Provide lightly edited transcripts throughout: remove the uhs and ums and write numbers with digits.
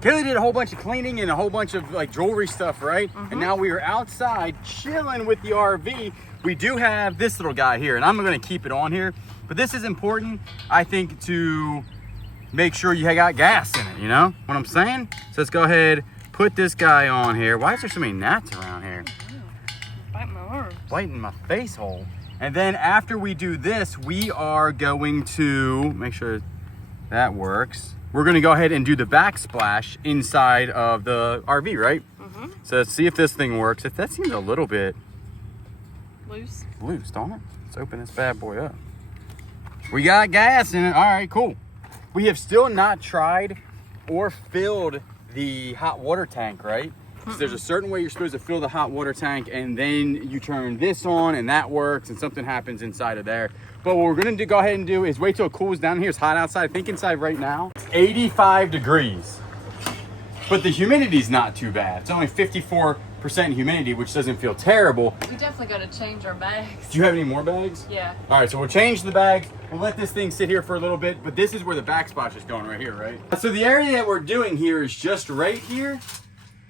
Kayla did a whole bunch of cleaning and a whole bunch of like jewelry stuff, right? And now we are outside chilling with the RV. We do have this little guy here, and I'm gonna keep it on here, but this is important, I think, to make sure you got gas in it, you know what I'm saying? So let's go ahead, put this guy on here. Why is there so many gnats around here? Biting my arm. Biting my face hole. And then after we do this, we are going to make sure that works. We're gonna go ahead and do the backsplash inside of the RV, right? So let's see if this thing works. If that seems a little bit loose, don't it? Let's open this bad boy up. We got gas in it. All right, cool. We have still not tried or filled the hot water tank, right? Because there's a certain way you're supposed to fill the hot water tank, and then you turn this on and that works and something happens inside of there. But what we're gonna go ahead and do is wait till it cools down. Here it's hot outside. I think inside right now, it's 85 degrees. But the humidity's not too bad. It's only 54% humidity, which doesn't feel terrible. We definitely gotta change our bags. Do you have any more bags? Yeah. All right, so we'll change the bags. We'll let this thing sit here for a little bit, but this is where the backsplash is going right here, right? So the area that we're doing here is just right here,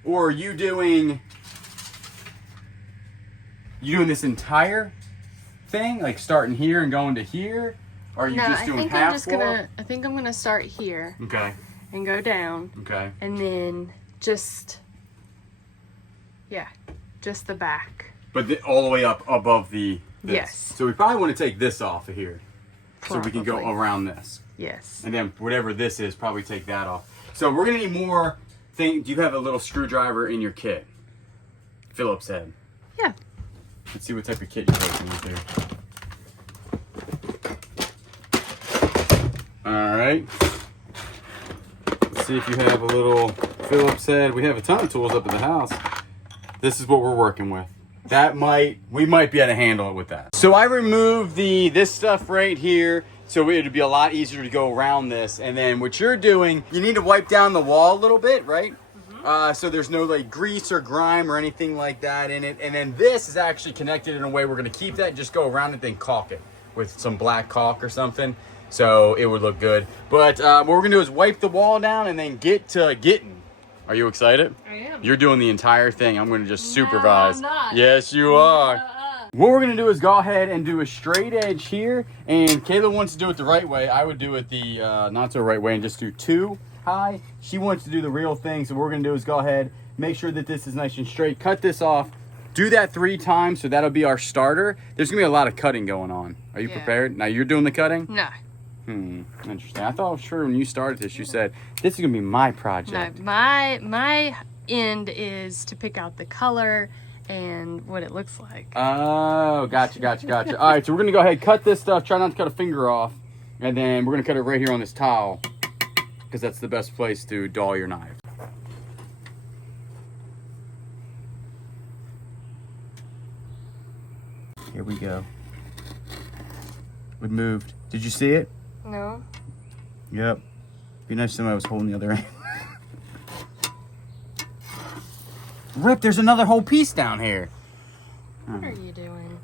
or are you doing this entire thing, like starting here and going to here? Or are you just doing half floor? I think I'm gonna start here. Okay. And go down. Okay. And then just the back. But all the way up above this. Yes. So we probably want to take this off of here. Probably. So we can go around this. Yes. And then whatever this is, probably take that off. So we're gonna need more things. Do you have a little screwdriver in your kit? Phillips head. Yeah. Let's see what type of kit you're working with here. All right. Let's see if you have a little Phillips head. We have a ton of tools up at the house. This is what we're working with. We might be able to handle it with that. So I removed this stuff right here, so it'd be a lot easier to go around this. And then what you're doing, you need to wipe down the wall a little bit, right? So there's no like grease or grime or anything like that in it. And then this is actually connected in a way we're gonna keep that, just go around it, then caulk it with some black caulk or something. So it would look good. But what we're gonna do is wipe the wall down and then get to getting. Are you excited? I am. You're doing the entire thing. I'm gonna just supervise. No, I'm not. Yes, you are. What we're gonna do is go ahead and do a straight edge here. And Kayla wants to do it the right way. I would do it the not so right way and just do 2 high. She wants to do the real thing. So what we're gonna do is go ahead, make sure that this is nice and straight. Cut this off. Do that 3 times. So that'll be our starter. There's gonna be a lot of cutting going on. Are you prepared? Now you're doing the cutting? No. Interesting. I thought sure when you started this, you said this is gonna be my project. No, my end is to pick out the color and what it looks like. Oh, gotcha. All right, so we're gonna go ahead, cut this stuff. Try not to cut a finger off, and then we're gonna cut it right here on this towel, because that's the best place to dull your knife. Here we go. We moved. Did you see it? No. Yep. Be nice if somebody was holding the other end. Rip, there's another whole piece down here. What are you doing?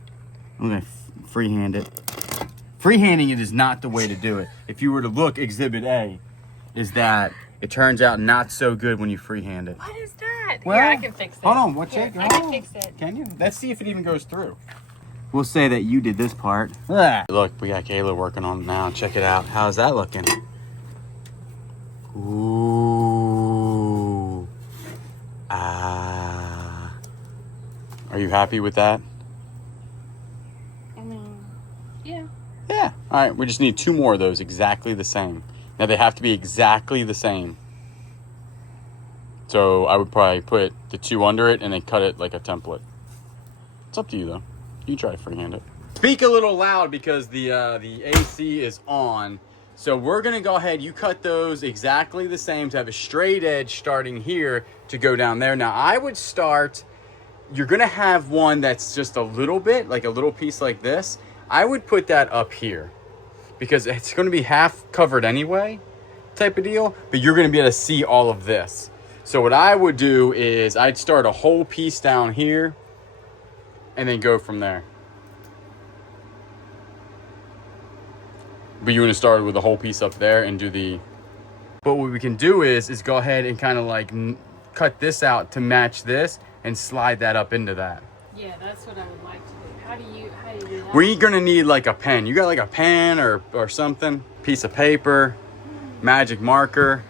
I'm gonna freehand it. Freehanding it is not the way to do it. If you were to look, Exhibit A is that it turns out not so good when you freehand it. What is that? Well, yeah, I can fix it. Hold on, what's it? I can fix it. Can you? Let's see if it even goes through. We'll say that you did this part. Look, we got Kayla working on it now. Check it out. How's that looking? Ooh. Ah. Are you happy with that? I mean, yeah. Yeah. All right, we just need 2 more of those exactly the same. Now they have to be exactly the same. So I would probably put the 2 under it and then cut it like a template. It's up to you though. You try to freehand it. Speak a little loud because the AC is on. So we're gonna go ahead, you cut those exactly the same to have a straight edge starting here to go down there. Now I would start, you're gonna have one that's just a little bit, like a little piece like this. I would put that up here because it's gonna be half covered anyway, type of deal, but you're gonna be able to see all of this. So what I would do is I'd start a whole piece down here and then go from there. But you want to start with the whole piece up there and do the But what we can do is go ahead and kind of like cut this out to match this and slide that up into that. Yeah, that's what I would like to do. How do you do that? We're gonna need like a pen. You got like a pen or something? Piece of paper, magic marker,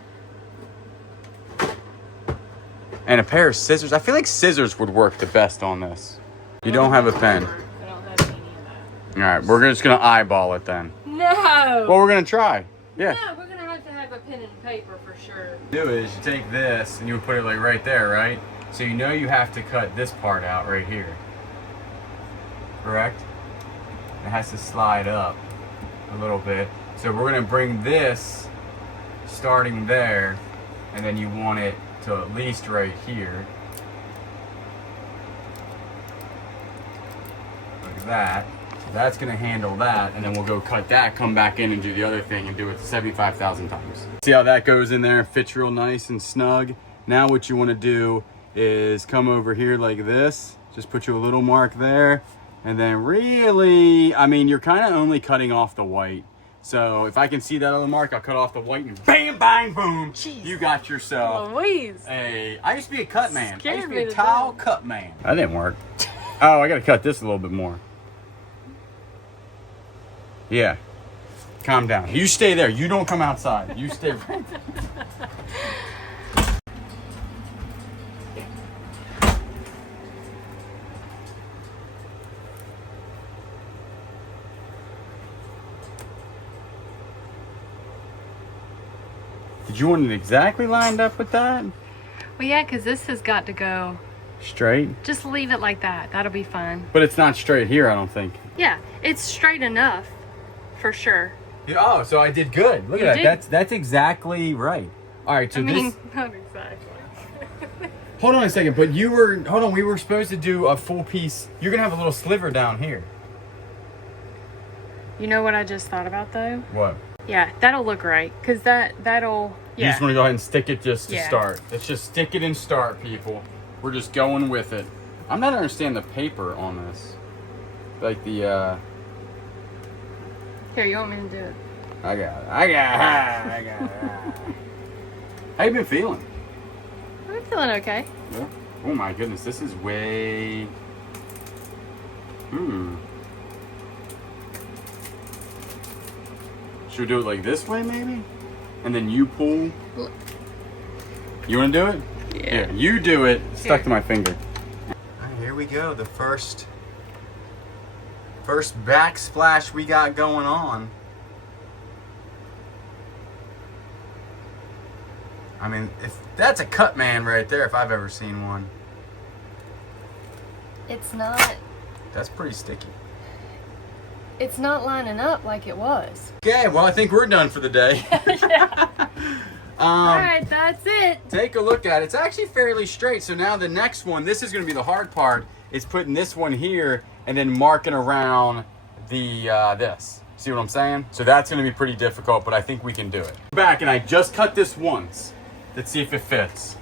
and a pair of scissors. I feel like scissors would work the best on this. You don't have a pen. I don't have any of that. All right, we're just gonna eyeball it then. No! Well, we're gonna try. Yeah. No, we're gonna have to have a pen and paper for sure. Do is you take this and you put it like right there, right? So you know you have to cut this part out right here. Correct? It has to slide up a little bit. So we're gonna bring this starting there, and then you want it to at least right here. Like that. So that's gonna handle that, and then we'll go cut that, come back in and do the other thing and do it 75,000 times. See how that goes in there, fits real nice and snug. Now what you wanna do is come over here like this, just put you a little mark there, and then really, I mean, you're kind of only cutting off the white. So if I can see that other mark, I'll cut off the white and bam, bang, boom. Jeez. You got yourself Louise. I used to be a cut man. I used to be Scared a me tile to death. cut man. That didn't work. Oh, I gotta cut this a little bit more. Yeah. Calm down. You stay there. You don't come outside. You stay right there. Did you want it exactly lined up with that? Well, yeah, because this has got to go. Straight? Just leave it like that. That'll be fine. But it's not straight here, I don't think. Yeah, it's straight enough, for sure. Yeah, oh, so I did good. Look You at that. did. That's exactly right. All right, so I mean, this. not exactly. Hold on a second, but we were supposed to do a full piece. You're gonna have a little sliver down here. You know what I just thought about, though? What? Yeah, that'll look right, because that'll, You yeah. just want to go ahead and stick it just to Yeah. start. Let's just stick it and start, people. We're just going with it. I'm not understanding the paper on this. Like the, Here, you want me to do it? I got it. How you been feeling? I'm feeling okay. Yeah. Oh my goodness, this is way... Should we do it like this way, maybe? And then you pull? You want to do it? Yeah. Here, you do it. Stuck Here. to my finger. All right, here we go. The first backsplash we got going on. I mean, if that's a cut man right there, if I've ever seen one. It's not, That's pretty sticky. it's not lining up like it was. Okay, well, I think we're done for the day. All right, that's it. Take a look at it. It's actually fairly straight. So now the next one, this is going to be the hard part, is putting this one here and then marking around the this. See what I'm saying? So that's going to be pretty difficult, but I think we can do it. Back, and I just cut this once. Let's see if it fits.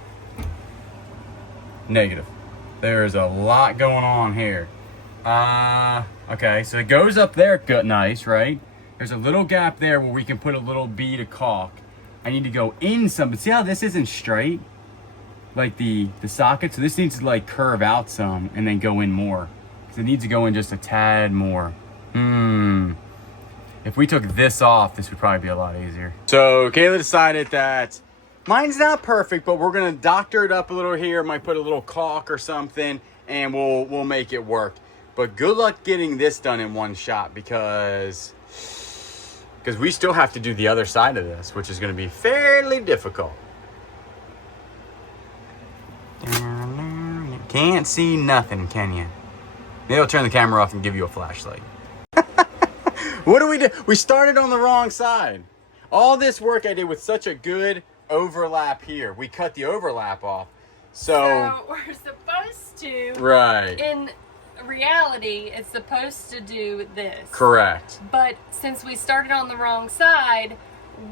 Negative. There's a lot going on here. Okay, so it goes up there good, nice, right? There's a little gap there where we can put a little bead of caulk. I need to go in some, but see how this isn't straight? Like the socket? So this needs to like curve out some and then go in more. Because it needs to go in just a tad more. If we took this off, this would probably be a lot easier. So Kayla decided that mine's not perfect, but we're gonna doctor it up a little here. Might put a little caulk or something, and we'll make it work. But good luck getting this done in one shot because we still have to do the other side of this, which is gonna be fairly difficult. Can't see nothing, can you? Maybe I'll turn the camera off and give you a flashlight. What do we do? We started on the wrong side. All this work I did with such a good overlap here. We cut the overlap off. So we're supposed to. Right. In reality, it's supposed to do this. Correct. But since we started on the wrong side,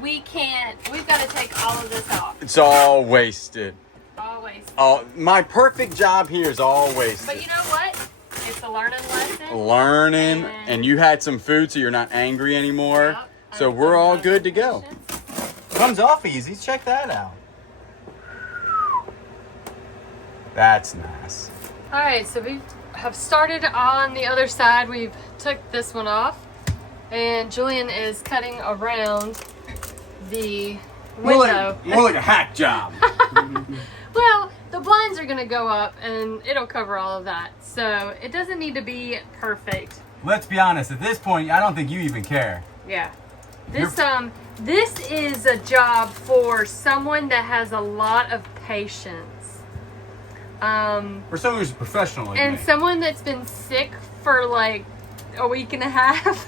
we've got to take all of this off. It's all wasted. Always. My perfect job here is all wasted. But you know what? It's a learning lesson. And you had some food, so you're not angry anymore. Yep. So we're all good to go. Comes off easy. Check that out. That's nice. All right, so we have started on the other side. We've took this one off, and Julian is cutting around the window. More like a hack job. Well, the blinds are gonna go up, and it'll cover all of that. So it doesn't need to be perfect. Let's be honest. At this point, I don't think you even care. Yeah. This is a job for someone that has a lot of patience. For someone who's a professional like And me. someone that's been sick for like a week and a half.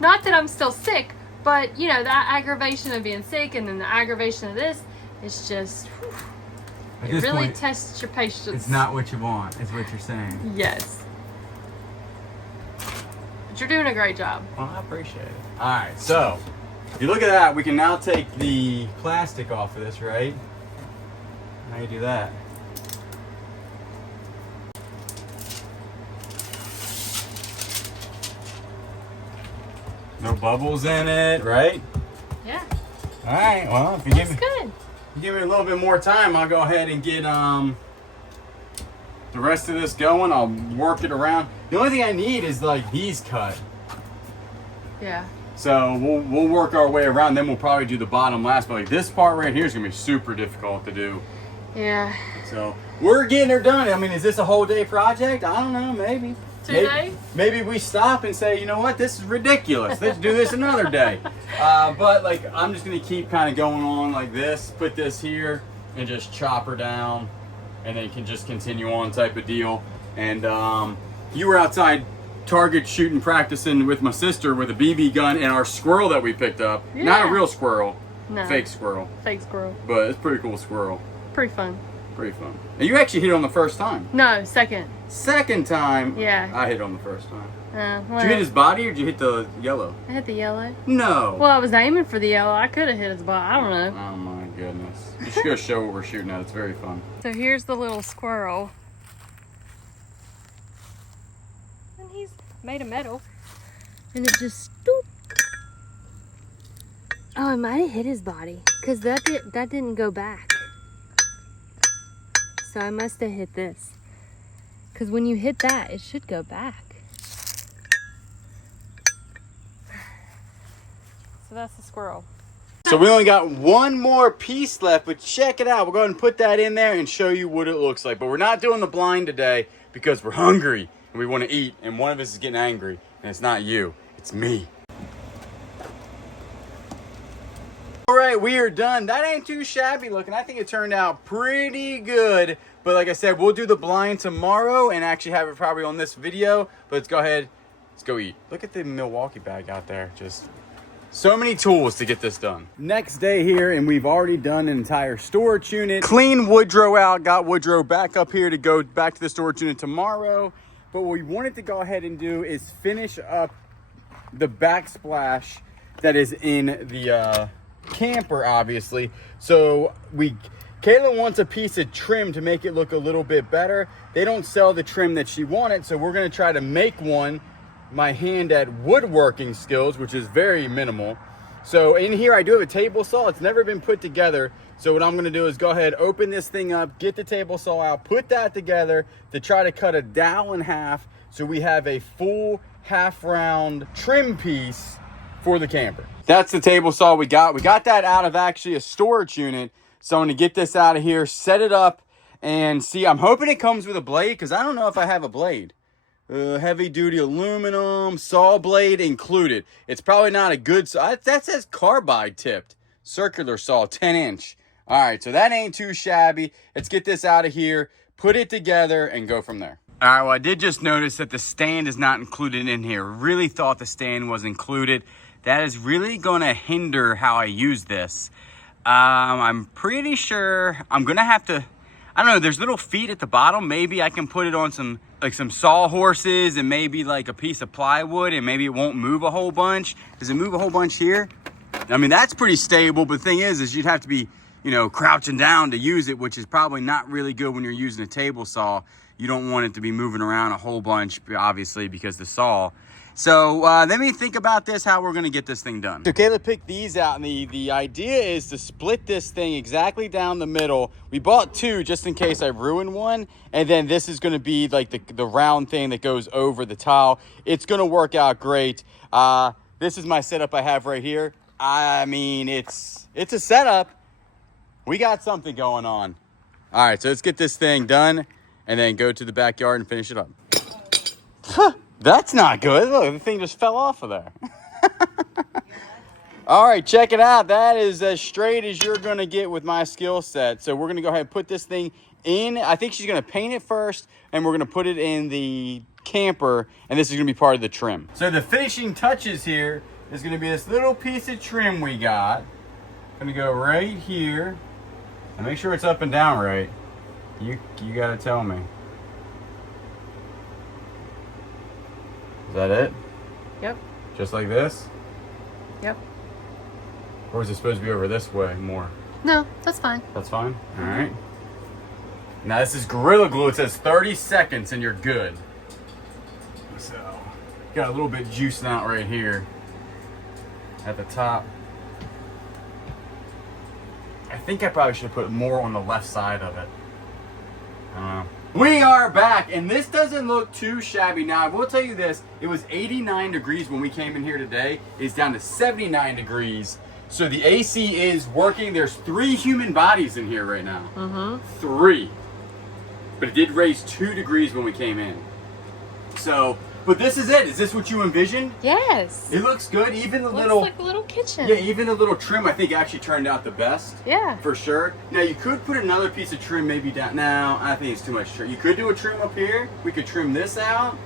Not that I'm still sick, but you know, that aggravation of being sick and then the aggravation of this, it's just, At it this really point, tests your patience. it's not what you want, is what you're saying. Yes. But you're doing a great job. Well, I appreciate it. All right, so if you look at that, we can now take the plastic off of this, right? How do you do that? No bubbles in it, right? Yeah. All right. Well, if you Looks good. give me a little bit more time, I'll go ahead and get the rest of this going. I'll work it around. The only thing I need is like these cut. Yeah. So we'll work our way around. Then we'll probably do the bottom last. But like this part right here is gonna be super difficult to do. Yeah. So we're getting her done. I mean, is this a whole day project? I don't know. Maybe. 2 days? Maybe we stop and say, you know what, this is ridiculous. Let's do this another day. But like, I'm just gonna keep kind of going on like this. Put this here and just chop her down, and then can just continue on type of deal. And you were outside target shooting, practicing with my sister with a BB gun and our squirrel that we picked up. Yeah. Not a real squirrel, No. fake squirrel, Fake squirrel. but it's a pretty cool squirrel. Pretty fun. Pretty fun. And you actually hit it on the first time. No, second. Second time, Yeah. I hit on the first time. Well, Did you hit his body or did you hit the yellow? I hit the yellow. No. Well, I was aiming for the yellow. I could have hit his butt. I don't know. Oh my goodness. You should go show what we're shooting at. It's very fun. So here's the little squirrel. And he's made of metal. And it just stoop. Oh, I might have hit his body. Because that didn't go back. So I must have hit this. Because when you hit that, it should go back. So that's the squirrel. So we only got one more piece left, but check it out. We'll go ahead and put that in there and show you what it looks like. But we're not doing the blind today because we're hungry and we want to eat. And one of us is getting angry. And it's not you, it's me. All right, we are done. That ain't too shabby looking. I think it turned out pretty good. But like I said, we'll do the blind tomorrow and actually have it probably on this video. But let's go ahead, let's go eat. Look at the Milwaukee bag out there. Just so many tools to get this done. Next day here, and we've already done an entire storage unit. Clean Woodrow out, got Woodrow back up here to go back to the storage unit tomorrow. But what we wanted to go ahead and do is finish up the backsplash that is in the camper, obviously. So Kayla wants a piece of trim to make it look a little bit better. They don't sell the trim that she wanted, so we're gonna try to make one. My hand at woodworking skills, which is very minimal. So in here I do have a table saw. It's never been put together. So what I'm gonna do is go ahead, open this thing up, get the table saw out, put that together to try to cut a dowel in half so we have a full half round trim piece for the camper. That's the table saw we got. We got that out of actually a storage unit. So I'm gonna get this out of here, set it up, and see. I'm hoping it comes with a blade because I don't know if I have a blade. Heavy duty aluminum, saw blade included. It's probably not a good saw. That says carbide tipped. Circular saw, 10-inch. All right, so that ain't too shabby. Let's get this out of here, put it together, and go from there. All right, well, I did just notice that the stand is not included in here. Really thought the stand was included. That is really gonna hinder how I use this. I'm pretty sure I'm gonna have to, I don't know, there's little feet at the bottom. Maybe I can put it on some sawhorses and maybe like a piece of plywood and maybe it won't move a whole bunch. Does it move a whole bunch here? I mean, that's pretty stable, but the thing is you'd have to be, you know, crouching down to use it, which is probably not really good when you're using a table saw. You don't want it to be moving around a whole bunch, obviously, because the saw. So let me think about this, how we're gonna get this thing done. So Kayla picked these out, and the idea is to split this thing exactly down the middle. We bought two just in case I ruin one, and then this is gonna be like the round thing that goes over the tile. It's gonna work out great. This is my setup I have right here. I mean, it's a setup. We got something going on. All right, so let's get this thing done and then go to the backyard and finish it up. That's not good. Look, the thing just fell off of there. All right, check it out. That is as straight as you're going to get with my skill set. So we're going to go ahead and put this thing in. I think she's going to paint it first, and we're going to put it in the camper, and this is going to be part of the trim. So the finishing touches here is going to be this little piece of trim we got. Going to go right here. And make sure it's up and down right. You got to tell me. Is that it? Yep. Just like this? Yep. Or is it supposed to be over this way more? No, that's fine. That's fine? All right. Now this is Gorilla Glue. It says 30 seconds and you're good. So, got a little bit juicing out right here at the top. I think I probably should put more on the left side of it. I don't know. We are back, and this doesn't look too shabby. Now, I will tell you this, it was 89 degrees when we came in here today. It's down to 79 degrees. So the AC is working. There's 3 human bodies in here right now. Mm-hmm. 3. But it did raise 2 degrees when we came in. So, but this is it. Is this what you envisioned? Yes. It looks good. Even the looks little... like a little kitchen. Yeah, even the little trim I think actually turned out the best. Yeah. For sure. Now you could put another piece of trim maybe down. No, I think it's too much trim. You could do a trim up here. We could trim this out.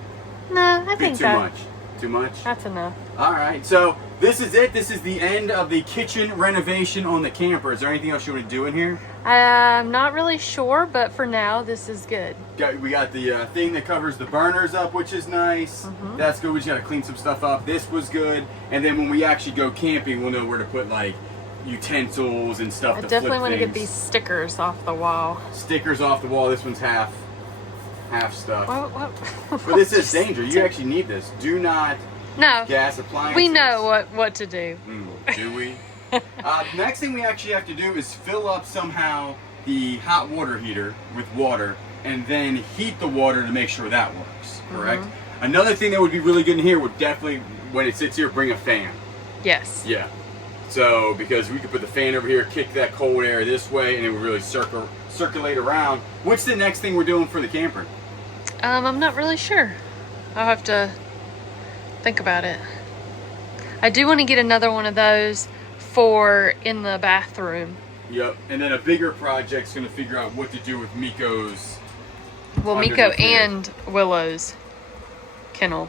No, I think too much. Too much? That's enough. All right. So this is it. This is the end of the kitchen renovation on the camper. Is there anything else you want to do in here? I'm not really sure, but for now, this is good. We got the thing that covers the burners up, which is nice. Mm-hmm. That's good. We just got to clean some stuff up. This was good. And then when we actually go camping, we'll know where to put like utensils and stuff. I to definitely want to things. get these stickers off the wall. Stickers off the wall. This one's half stuff. What? But this is danger. You actually need this. Do not gas appliances. We know what to do. Do we? Next thing we actually have to do is fill up somehow the hot water heater with water and then heat the water to make sure that works, correct? Mm-hmm. Another thing that would be really good in here would definitely, when it sits here, bring a fan. Yes. Yeah. So, because we could put the fan over here, kick that cold air this way, and it would really circulate around. What's the next thing we're doing for the camper? I'm not really sure. I'll have to think about it. I do want to get another one of those for in the bathroom. Yep, and then a bigger project's gonna figure out what to do with Miko's. Well, Miko and Willow's kennel.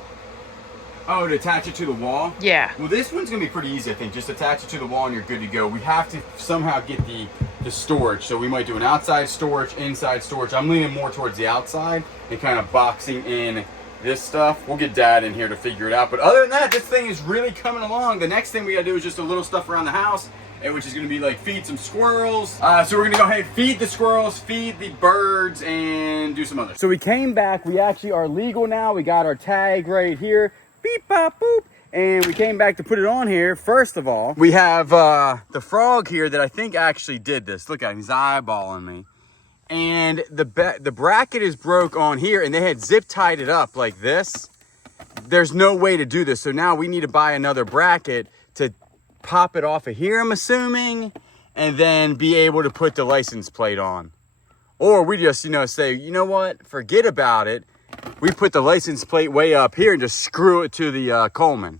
Oh, to attach it to the wall? Yeah. Well, this one's gonna be pretty easy, I think. Just attach it to the wall and you're good to go. We have to somehow get the storage. So we might do an outside storage, inside storage. I'm leaning more towards the outside and kind of boxing in this stuff. We'll get Dad in here to figure it out. But other than that, this thing is really coming along. The next thing we gotta do is just a little stuff around the house, which is gonna be like feed some squirrels. So we're gonna go ahead and feed the squirrels, feed the birds, and do some other. So we came back. We actually are legal now. We got our tag right here. Beep, bop, boop. And we came back to put it on here. First of all, we have the frog here that I think actually did this. Look at him, he's eyeballing me. And the bracket is broke on here, and they had zip tied it up like this. There's no way to do this. So now we need to buy another bracket to pop it off of here, I'm assuming, and then be able to put the license plate on. Or we just, say, you know what, forget about it. We put the license plate way up here and just screw it to the Coleman.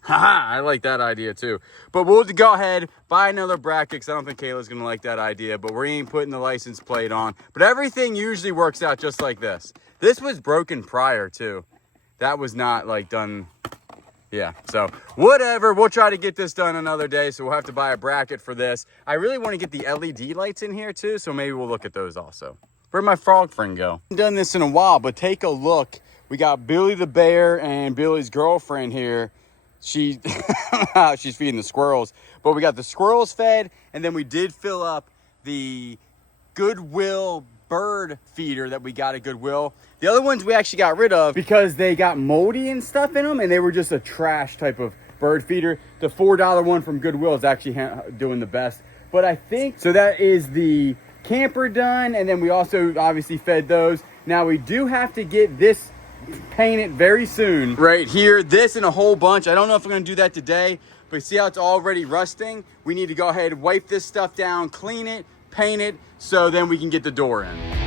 Haha, I like that idea too. But we'll go ahead, buy another bracket, because I don't think Kayla's going to like that idea, but we ain't putting the license plate on. But everything usually works out just like this. This was broken prior too. That was not like done. Yeah, so whatever. We'll try to get this done another day, so we'll have to buy a bracket for this. I really want to get the LED lights in here too, so maybe we'll look at those also. Where'd my frog friend go? I haven't done this in a while, but take a look. We got Billy the bear and Billy's girlfriend here. She's feeding the squirrels, but we got the squirrels fed, and then we did fill up the Goodwill bird feeder that we got at Goodwill. The other ones we actually got rid of because they got moldy and stuff in them, and they were just a trash type of bird feeder. The $4 one from Goodwill is actually doing the best. But I think, so that is the camper done, and then we also obviously fed those. Now we do have to get this painted very soon. Right here, this and a whole bunch. I don't know if we're gonna do that today, but see how it's already rusting? We need to go ahead and wipe this stuff down, clean it, paint it, so then we can get the door in.